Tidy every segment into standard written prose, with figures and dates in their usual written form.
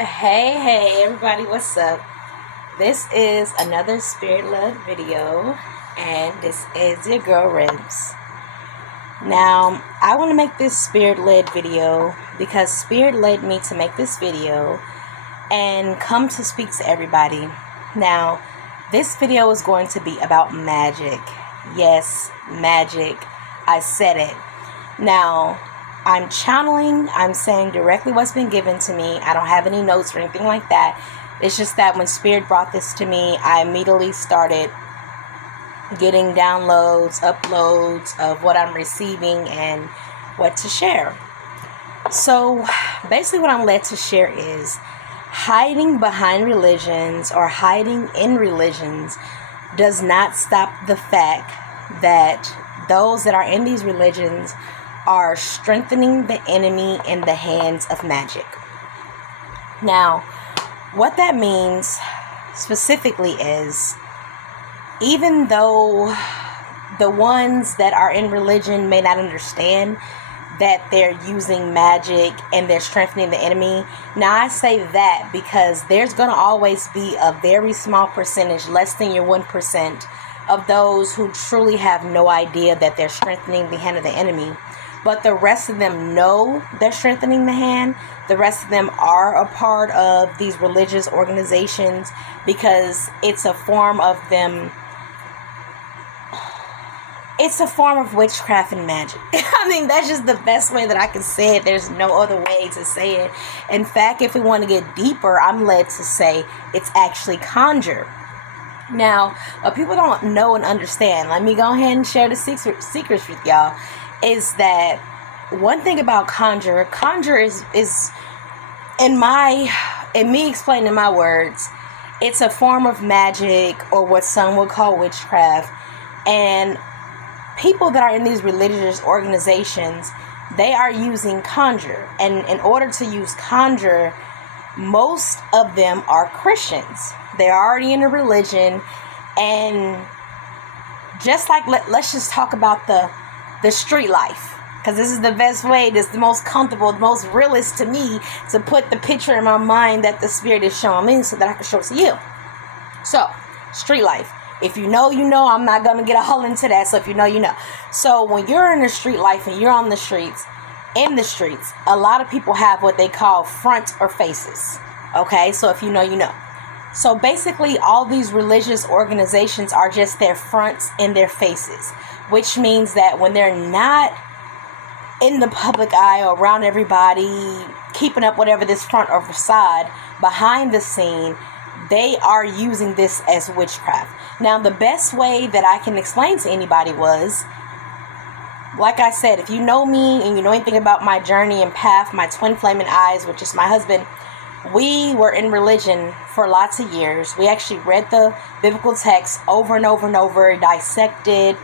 Hey everybody, what's up? This is another spirit-led video, and this is your girl Ribs. Now, I want to make this spirit-led video because spirit led me to make this video and come to speak to everybody. Now, this video is going to be about magic. Yes, magic. I said it. Now, I'm channeling, I'm saying directly what's been given to me. I don't have any notes or anything like that. It's just that when Spirit brought this to me, I immediately started getting downloads, uploads of what I'm receiving and what to share. So basically what I'm led to share is hiding behind religions or hiding in religions does not stop the fact that those that are in these religions are strengthening the enemy in the hands of magic. Now, what that means specifically is, even though the ones that are in religion may not understand that they're using magic and they're strengthening the enemy. Now, I say that because there's going to always be a very small percentage, less than your 1%, of those who truly have no idea that they're strengthening the hand of the enemy. But the rest of them know they're strengthening the hand. The rest of them are a part of these religious organizations because it's a form of them. It's a form of witchcraft and magic. I mean, that's just the best way that I can say it. There's no other way to say it. In fact, if we want to get deeper, I'm led to say it's actually conjure. Now, what people don't know and understand, let me go ahead and share the secrets with y'all, is that one thing about conjure is in me explaining in my words, it's a form of magic or what some would call witchcraft. And people that are in these religious organizations, they are using conjure. And in order to use conjure, most of them are Christians. They're already in a religion. And just like, let's just talk about the street life, because this is the best way, this is the most comfortable, the most realist to me, to put the picture in my mind that the Spirit is showing me so that I can show it to you. So, street life. If you know, you know. I'm not going to get all into that. So if you know, you know. So when you're in the street life and you're on the streets, in the streets, a lot of people have what they call front or faces. Okay, so if you know, you know. So basically, all these religious organizations are just their fronts and their faces, which means that when they're not in the public eye or around everybody, keeping up whatever this front or facade, behind the scene, they are using this as witchcraft. Now, the best way that I can explain to anybody was, like I said, if you know me and you know anything about my journey and path, my twin flaming eyes, which is my husband, we were in religion for lots of years. We actually read the biblical text over and over and over, dissected,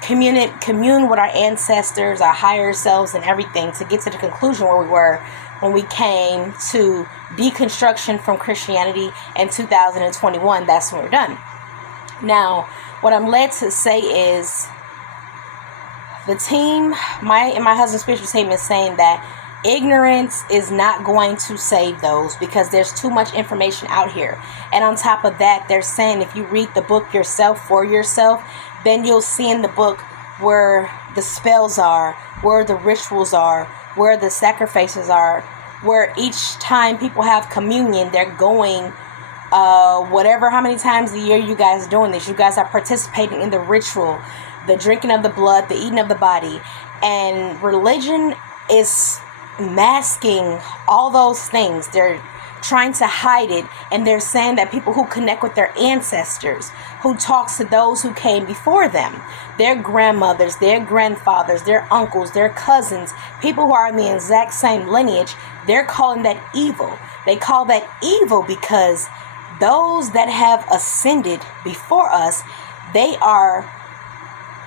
commune with our ancestors, our higher selves, and everything to get to the conclusion where we were when we came to deconstruction from Christianity in 2021. That's when we're done. Now, what I'm led to say is the team, my husband's spiritual team, is saying that ignorance is not going to save those because there's too much information out here. And on top of that, they're saying if you read the book yourself for yourself, then you'll see in the book where the spells are, where the rituals are, where the sacrifices are, where each time people have communion, they're going, whatever, how many times a year you guys are doing this, you guys are participating in the ritual, the drinking of the blood, the eating of the body. And religion is masking all those things. They're trying to hide it, and they're saying that people who connect with their ancestors, who talks to those who came before them, their grandmothers, their grandfathers, their uncles, their cousins, people who are in the exact same lineage, they're calling that evil. They call that evil because those that have ascended before us, they are,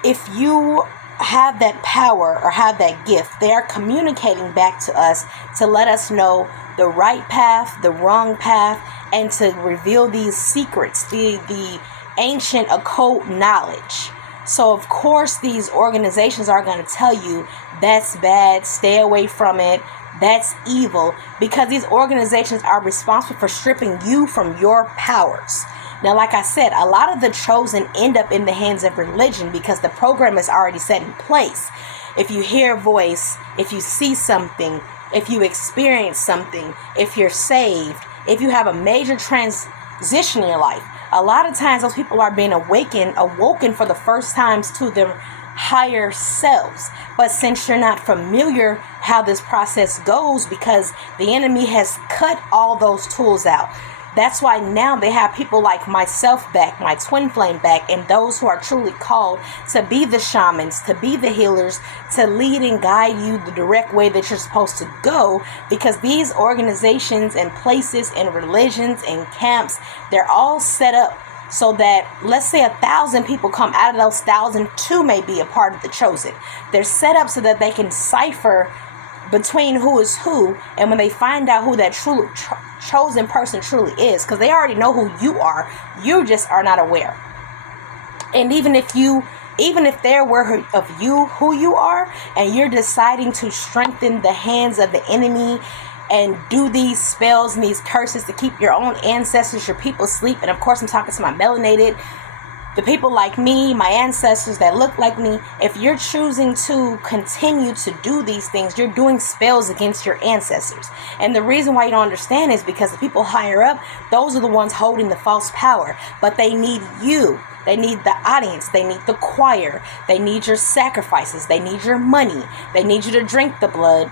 if you have that power or have that gift, they are communicating back to us to let us know the right path, the wrong path, and to reveal these secrets, the ancient occult knowledge. So of course these organizations are going to tell you that's bad, stay away from it, That's evil, because these organizations are responsible for stripping you from your powers. Now, like I said, a lot of the chosen end up in the hands of religion because the program is already set in place. If you hear a voice, if you see something, if you experience something, if you're saved, if you have a major transition in your life, a lot of times those people are being awoken for the first times to their higher selves. But since you're not familiar how this process goes, because the enemy has cut all those tools out, that's why now they have people like myself back, my twin flame back, and those who are truly called to be the shamans, to be the healers, to lead and guide you the direct way that you're supposed to go. Because these organizations and places and religions and camps, they're all set up so that, let's say 1,000 people come out of those 1,000, 2 may be a part of the chosen. They're set up so that they can cipher between who is who, and when they find out who that true chosen person truly is, because they already know who you are, you just are not aware. And even if they're aware of you, who you are, and you're deciding to strengthen the hands of the enemy and do these spells and these curses to keep your own ancestors, your people asleep, and of course I'm talking to my melanated, the people like me, my ancestors that look like me, if you're choosing to continue to do these things, you're doing spells against your ancestors. And the reason why you don't understand is because the people higher up, those are the ones holding the false power. But they need you. They need the audience. They need the choir. They need your sacrifices. They need your money. They need you to drink the blood,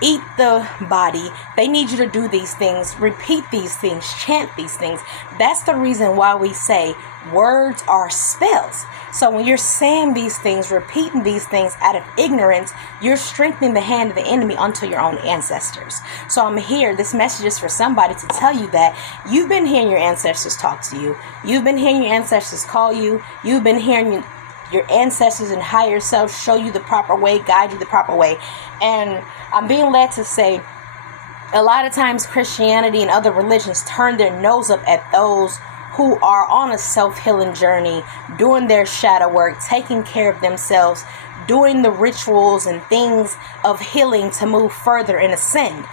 eat the body. They need you to do these things, repeat these things, chant these things. That's the reason why we say words are spells. So when you're saying these things, repeating these things out of ignorance, you're strengthening the hand of the enemy unto your own ancestors. So I'm here. This message is for somebody to tell you that you've been hearing your ancestors talk to you. You've been hearing your ancestors call you. You've been hearing your ancestors and higher self show you the proper way, guide you the proper way. And I'm being led to say, a lot of times Christianity and other religions turn their nose up at those who are on a self-healing journey, doing their shadow work, taking care of themselves, doing the rituals and things of healing to move further and ascend.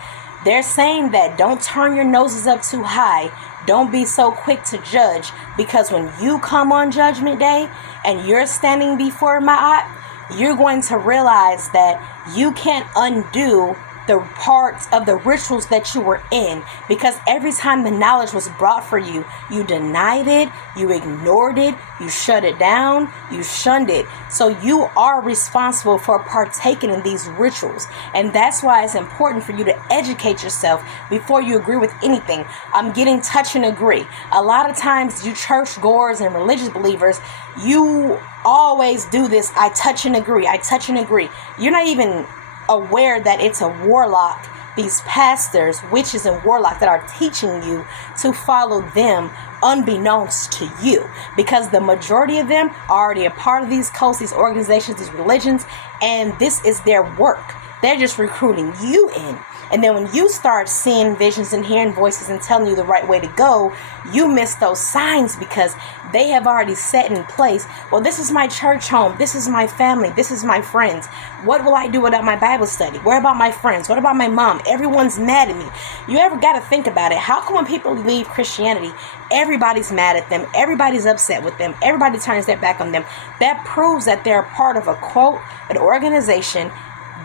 They're saying that don't turn your noses up too high. Don't be so quick to judge, because when you come on Judgment Day and you're standing before Ma'at, you're going to realize that you can't undo the parts of the rituals that you were in, because every time the knowledge was brought for you, you denied it, you ignored it, you shut it down, you shunned it. So you are responsible for partaking in these rituals, and that's why it's important for you to educate yourself before you agree with anything. I'm getting touch and agree. A lot of times you church goers and religious believers, you always do this, I touch and agree, I touch and agree. You're not even aware that it's a warlock, these pastors, witches and warlock that are teaching you to follow them unbeknownst to you, because the majority of them are already a part of these cults, these organizations, these religions, and this is their work. They're just recruiting you in. And then when you start seeing visions and hearing voices and telling you the right way to go, you miss those signs because they have already set in place. Well, this is my church home. This is my family. This is my friends. What will I do without my Bible study? Where about my friends? What about my mom? Everyone's mad at me. You ever got to think about it? How come when people leave Christianity, everybody's mad at them? Everybody's upset with them. Everybody turns their back on them. That proves that they're a part of a quote, an organization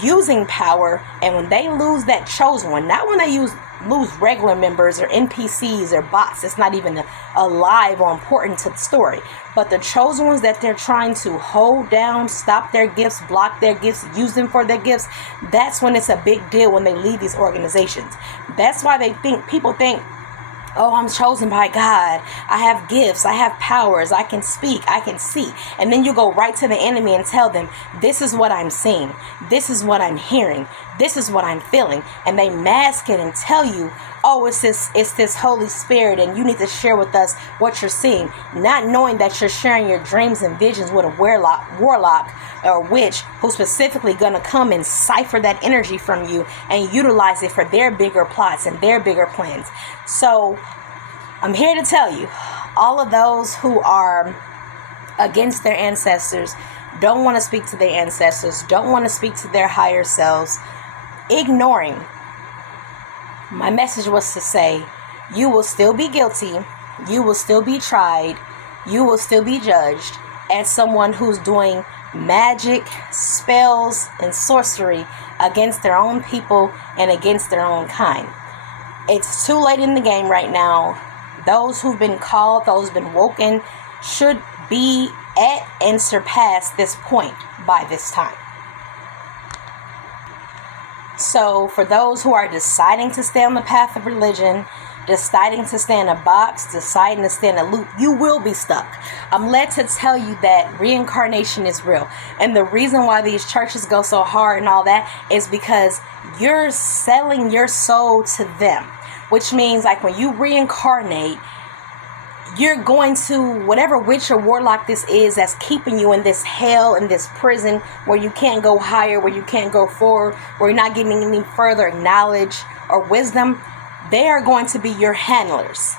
using power. And when they lose that chosen one, not when they lose regular members or NPCs or bots, it's not even alive or important to the story, but the chosen ones that they're trying to hold down, stop their gifts, block their gifts, use them for their gifts, that's when it's a big deal when they leave these organizations. That's why people think, oh, I'm chosen by God. I have gifts. I have powers. I can speak. I can see. And then you go right to the enemy and tell them, this is what I'm seeing. This is what I'm hearing. This is what I'm feeling. And they mask it and tell you, oh, it's this Holy Spirit, and you need to share with us what you're seeing, not knowing that you're sharing your dreams and visions with a warlock or witch who's specifically going to come and cipher that energy from you and utilize it for their bigger plots and their bigger plans. So I'm here to tell you, all of those who are against their ancestors, don't want to speak to their ancestors, don't want to speak to their higher selves, ignoring My message was to say, you will still be guilty, you will still be tried, you will still be judged as someone who's doing magic, spells, and sorcery against their own people and against their own kind. It's too late in the game right now. Those who've been called, those who've been woken, should be at and surpass this point by this time. So for those who are deciding to stay on the path of religion, deciding to stay in a box, deciding to stay in a loop, you will be stuck. I'm led to tell you that reincarnation is real. And the reason why these churches go so hard and all that is because you're selling your soul to them. Which means like when you reincarnate, you're going to whatever witch or warlock this is that's keeping you in this hell, in this prison where you can't go higher, where you can't go forward, where you're not getting any further knowledge or wisdom. They are going to be your handlers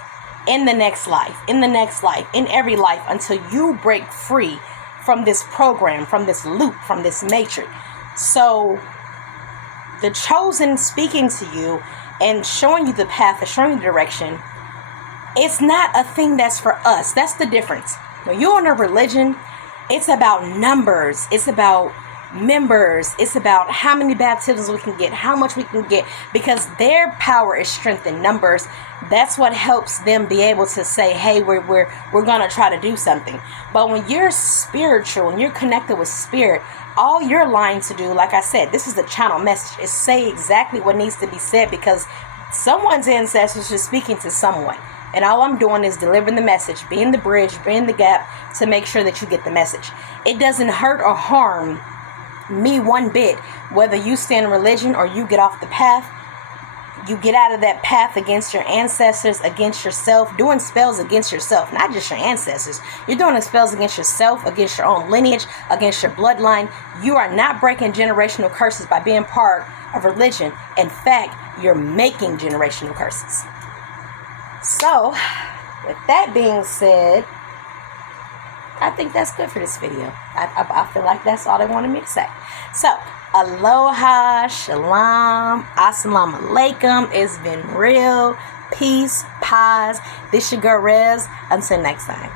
in the next life, in every life, until you break free from this program, from this loop, from this matrix. So the chosen speaking to you and showing you the path and showing you the direction, it's not a thing that's for us. That's the difference. When you're in a religion, it's about numbers. It's about members. It's about how many baptisms we can get, how much we can get, because their power is strength in numbers. That's what helps them be able to say, hey, we're going to try to do something. But when you're spiritual and you're connected with spirit, all you're lying to do, like I said, this is the channel message, is say exactly what needs to be said, because someone's ancestors are speaking to someone. And all I'm doing is delivering the message, being the bridge, being the gap to make sure that you get the message. It doesn't hurt or harm me one bit whether you stay in religion or you get off the path. You get out of that path against your ancestors, against yourself, doing spells against yourself, not just your ancestors. You're doing spells against yourself, against your own lineage, against your bloodline. You are not breaking generational curses by being part of religion. In fact, you're making generational curses. So, with that being said, I think that's good for this video. I feel like that's all they wanted me to say. So, aloha, shalom, assalamu alaikum. It's been real. Peace, paz. This your girl Rez. Until next time.